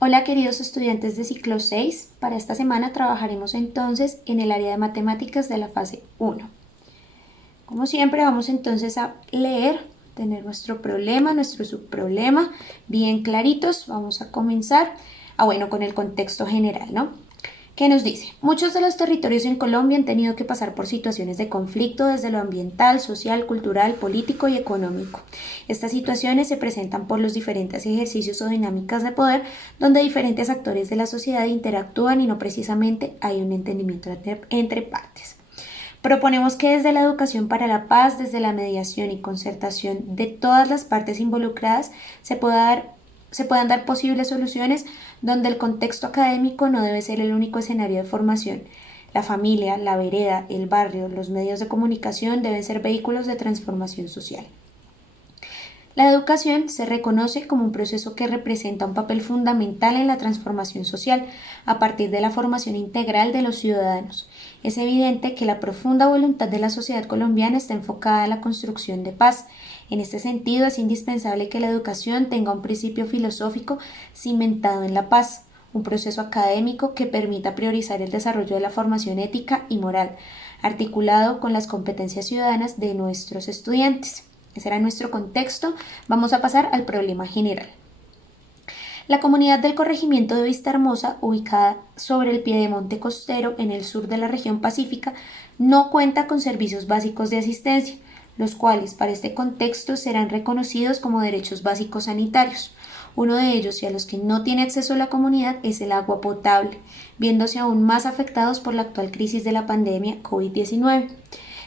Hola queridos estudiantes de ciclo 6, para esta semana trabajaremos entonces en el área de matemáticas de la fase 1. Como siempre vamos entonces a leer, tener nuestro problema, nuestro subproblema bien claritos. Vamos a comenzar, con el contexto general, ¿no? ¿Qué nos dice? Muchos de los territorios en Colombia han tenido que pasar por situaciones de conflicto desde lo ambiental, social, cultural, político y económico. Estas situaciones se presentan por los diferentes ejercicios o dinámicas de poder donde diferentes actores de la sociedad interactúan y no precisamente hay un entendimiento entre partes. Proponemos que desde la educación para la paz, desde la mediación y concertación de todas las partes involucradas, se puedan dar posibles soluciones donde el contexto académico no debe ser el único escenario de formación. La familia, la vereda, el barrio, los medios de comunicación deben ser vehículos de transformación social. La educación se reconoce como un proceso que representa un papel fundamental en la transformación social a partir de la formación integral de los ciudadanos. Es evidente que la profunda voluntad de la sociedad colombiana está enfocada a la construcción de paz. En este sentido, es indispensable que la educación tenga un principio filosófico cimentado en la paz, un proceso académico que permita priorizar el desarrollo de la formación ética y moral, articulado con las competencias ciudadanas de nuestros estudiantes. Ese era nuestro contexto. Vamos a pasar al problema general. La comunidad del corregimiento de Vistahermosa, ubicada sobre el piedemonte costero en el sur de la región pacífica, no cuenta con servicios básicos de asistencia, los cuales para este contexto serán reconocidos como derechos básicos sanitarios. Uno de ellos, y a los que no tiene acceso la comunidad, es el agua potable, viéndose aún más afectados por la actual crisis de la pandemia COVID-19.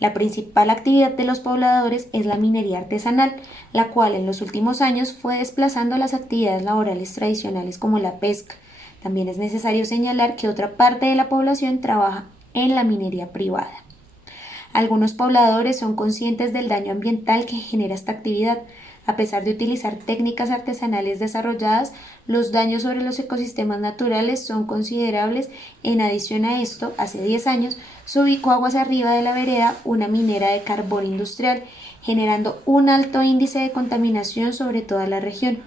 La principal actividad de los pobladores es la minería artesanal, la cual en los últimos años fue desplazando las actividades laborales tradicionales como la pesca. También es necesario señalar que otra parte de la población trabaja en la minería privada. Algunos pobladores son conscientes del daño ambiental que genera esta actividad. A pesar de utilizar técnicas artesanales desarrolladas, los daños sobre los ecosistemas naturales son considerables. En adición a esto, hace 10 años se ubicó aguas arriba de la vereda una minera de carbón industrial, generando un alto índice de contaminación sobre toda la región.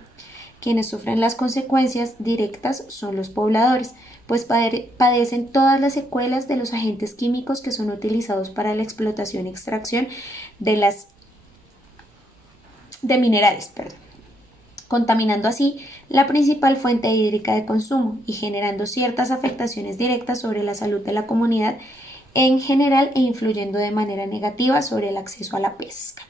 Quienes sufren las consecuencias directas son los pobladores, pues padecen todas las secuelas de los agentes químicos que son utilizados para la explotación y extracción de minerales, contaminando así la principal fuente hídrica de consumo y generando ciertas afectaciones directas sobre la salud de la comunidad en general e influyendo de manera negativa sobre el acceso a la pesca.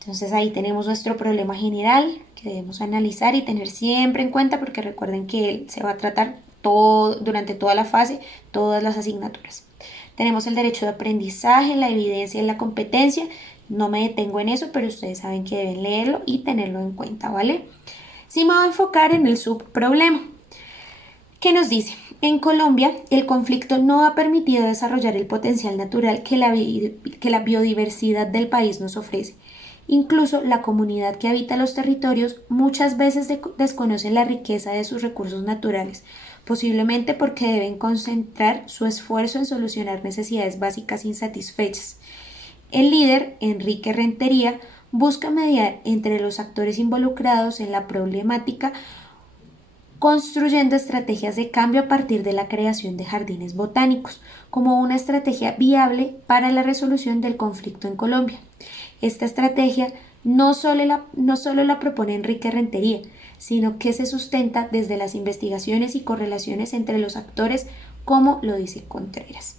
Entonces ahí tenemos nuestro problema general que debemos analizar y tener siempre en cuenta, porque recuerden que él se va a tratar durante toda la fase, todas las asignaturas. Tenemos el derecho de aprendizaje, la evidencia y la competencia. No me detengo en eso, pero ustedes saben que deben leerlo y tenerlo en cuenta, ¿vale? Sí me voy a enfocar en el subproblema. ¿Qué nos dice? En Colombia, el conflicto no ha permitido desarrollar el potencial natural que la biodiversidad del país nos ofrece. Incluso la comunidad que habita los territorios muchas veces desconoce la riqueza de sus recursos naturales, posiblemente porque deben concentrar su esfuerzo en solucionar necesidades básicas insatisfechas. El líder, Enrique Rentería, busca mediar entre los actores involucrados en la problemática, construyendo estrategias de cambio a partir de la creación de jardines botánicos, como una estrategia viable para la resolución del conflicto en Colombia. Esta estrategia no solo la propone Enrique Rentería, sino que se sustenta desde las investigaciones y correlaciones entre los actores, como lo dice Contreras.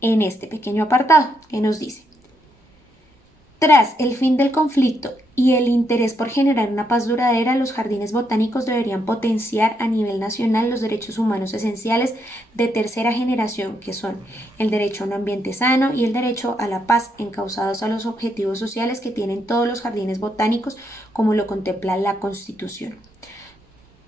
En este pequeño apartado, que nos dice: tras el fin del conflicto y el interés por generar una paz duradera, los jardines botánicos deberían potenciar a nivel nacional los derechos humanos esenciales de tercera generación, que son el derecho a un ambiente sano y el derecho a la paz, encausados a los objetivos sociales que tienen todos los jardines botánicos, como lo contempla la Constitución.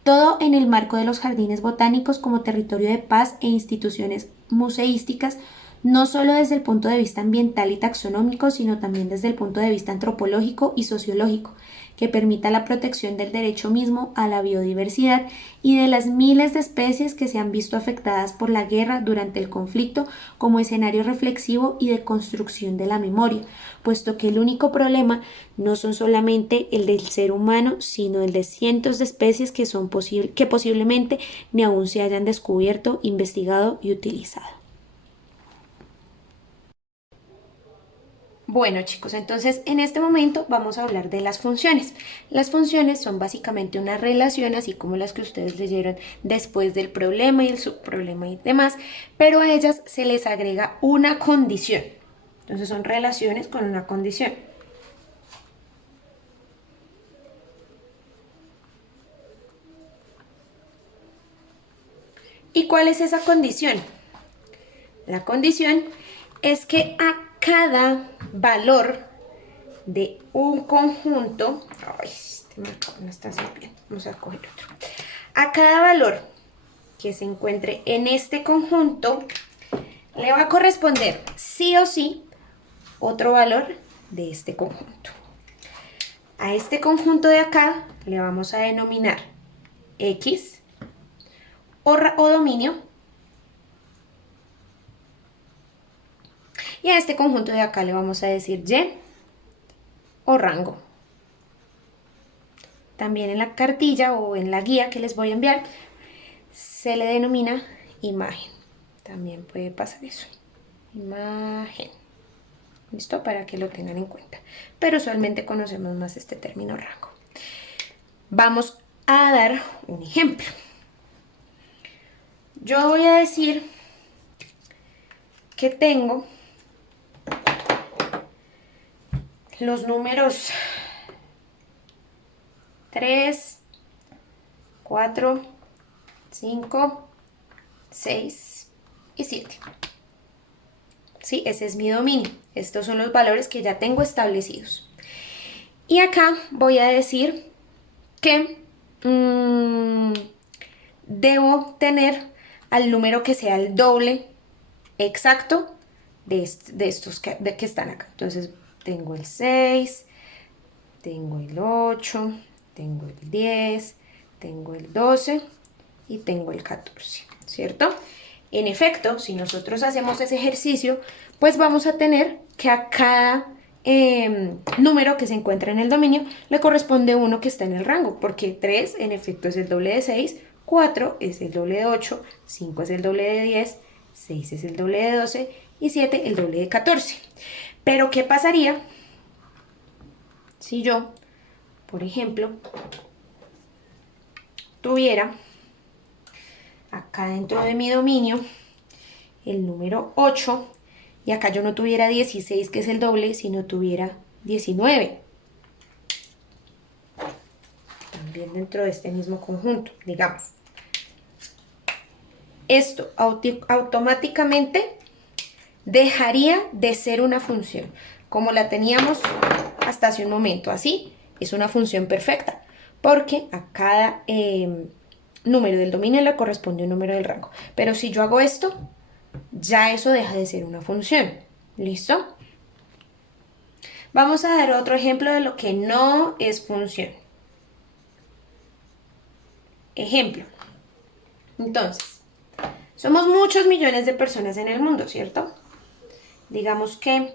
Todo en el marco de los jardines botánicos como territorio de paz e instituciones museísticas, no solo desde el punto de vista ambiental y taxonómico, sino también desde el punto de vista antropológico y sociológico, que permita la protección del derecho mismo a la biodiversidad y de las miles de especies que se han visto afectadas por la guerra durante el conflicto como escenario reflexivo y de construcción de la memoria, puesto que el único problema no son solamente el del ser humano, sino el de cientos de especies que posiblemente ni aún se hayan descubierto, investigado y utilizado. Bueno chicos, entonces en este momento vamos a hablar de las funciones. Las funciones son básicamente una relación, así como las que ustedes leyeron después del problema y el subproblema y demás, pero a ellas se les agrega una condición. Entonces son relaciones con una condición. ¿Y cuál es esa condición? La condición es que a cada valor de un conjunto, este marcador no está bien, vamos a coger otro. A cada valor que se encuentre en este conjunto le va a corresponder sí o sí otro valor de este conjunto. A este conjunto de acá le vamos a denominar X o dominio. Y a este conjunto de acá le vamos a decir Y o rango. También en la cartilla o en la guía que les voy a enviar se le denomina imagen. También puede pasar eso. Imagen. ¿Listo? Para que lo tengan en cuenta. Pero usualmente conocemos más este término rango. Vamos a dar un ejemplo. Yo voy a decir que tengo los números 3, 4, 5, 6 y 7. ¿Sí? Ese es mi dominio. Estos son los valores que ya tengo establecidos. Y acá voy a decir que debo tener al número que sea el doble exacto de estos que están acá. Entonces tengo el 6, tengo el 8, tengo el 10, tengo el 12 y tengo el 14, ¿cierto? En efecto, si nosotros hacemos ese ejercicio, pues vamos a tener que a cada número que se encuentra en el dominio le corresponde uno que está en el rango, porque 3 en efecto es el doble de 6, 4 es el doble de 8, 5 es el doble de 10, 6 es el doble de 12 y 7 el doble de 14. Pero ¿qué pasaría si yo, por ejemplo, tuviera acá dentro de mi dominio el número 8 y acá yo no tuviera 16, que es el doble, sino tuviera 19? También dentro de este mismo conjunto, digamos. Esto automáticamente dejaría de ser una función, como la teníamos hasta hace un momento. Así es una función perfecta, porque a cada número del dominio le corresponde un número del rango. Pero si yo hago esto, ya eso deja de ser una función. ¿Listo? Vamos a dar otro ejemplo de lo que no es función. Ejemplo. Entonces, somos muchos millones de personas en el mundo, ¿cierto? Digamos que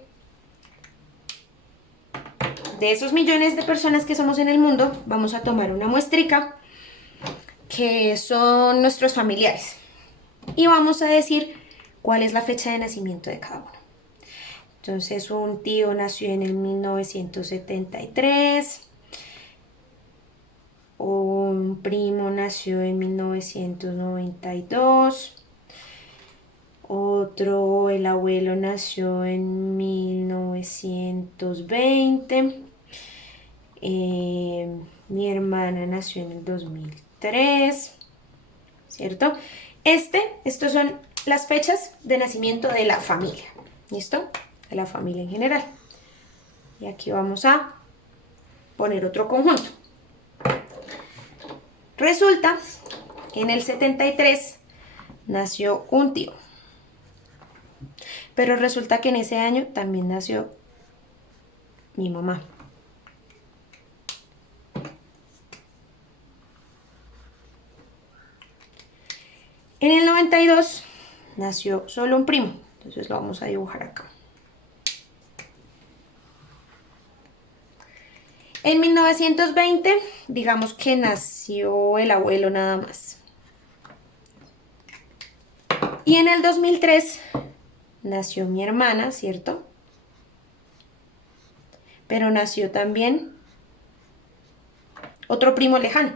de esos millones de personas que somos en el mundo, vamos a tomar una muestrica que son nuestros familiares. Y vamos a decir cuál es la fecha de nacimiento de cada uno. Entonces, un tío nació en el 1973, un primo nació en 1992, otro, el abuelo nació en 1920, mi hermana nació en el 2003, ¿cierto? Estos son las fechas de nacimiento de la familia, ¿listo? De la familia en general. Y aquí vamos a poner otro conjunto. Resulta que en el 73 nació un tío, pero resulta que en ese año también nació mi mamá. 92 nació solo un primo, entonces lo vamos a dibujar acá. En 1920, digamos que nació el abuelo nada más. Y en el 2003 nació mi hermana, ¿cierto? Pero nació también otro primo lejano.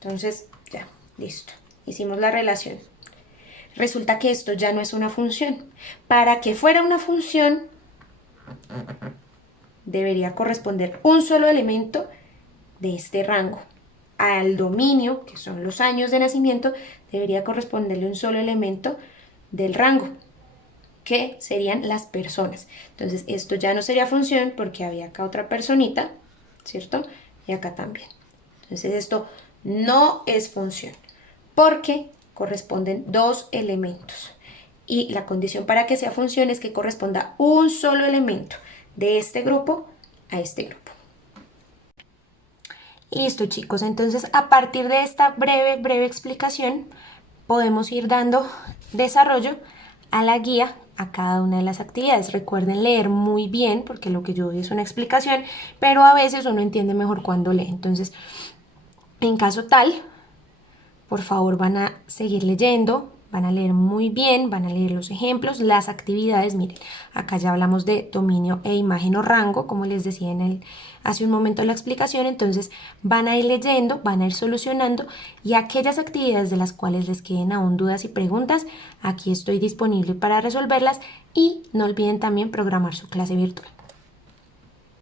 Entonces, ya, listo. Hicimos la relación. Resulta que esto ya no es una función. Para que fuera una función, debería corresponder un solo elemento de este rango. Al dominio, que son los años de nacimiento, debería corresponderle un solo elemento del rango, que serían las personas. Entonces, esto ya no sería función porque había acá otra personita, ¿cierto? Y acá también. Entonces, esto no es función porque corresponden dos elementos. Y la condición para que sea función es que corresponda un solo elemento de este grupo a este grupo. Listo, chicos, entonces a partir de esta breve explicación podemos ir dando desarrollo a la guía a cada una de las actividades. Recuerden leer muy bien porque lo que yo doy es una explicación, pero a veces uno entiende mejor cuando lee. Entonces, en caso tal, por favor van a seguir leyendo, van a leer muy bien, van a leer los ejemplos, las actividades. Miren, acá ya hablamos de dominio e imagen o rango, como les decía hace un momento en la explicación. Entonces van a ir leyendo, van a ir solucionando, y aquellas actividades de las cuales les queden aún dudas y preguntas, aquí estoy disponible para resolverlas, y no olviden también programar su clase virtual.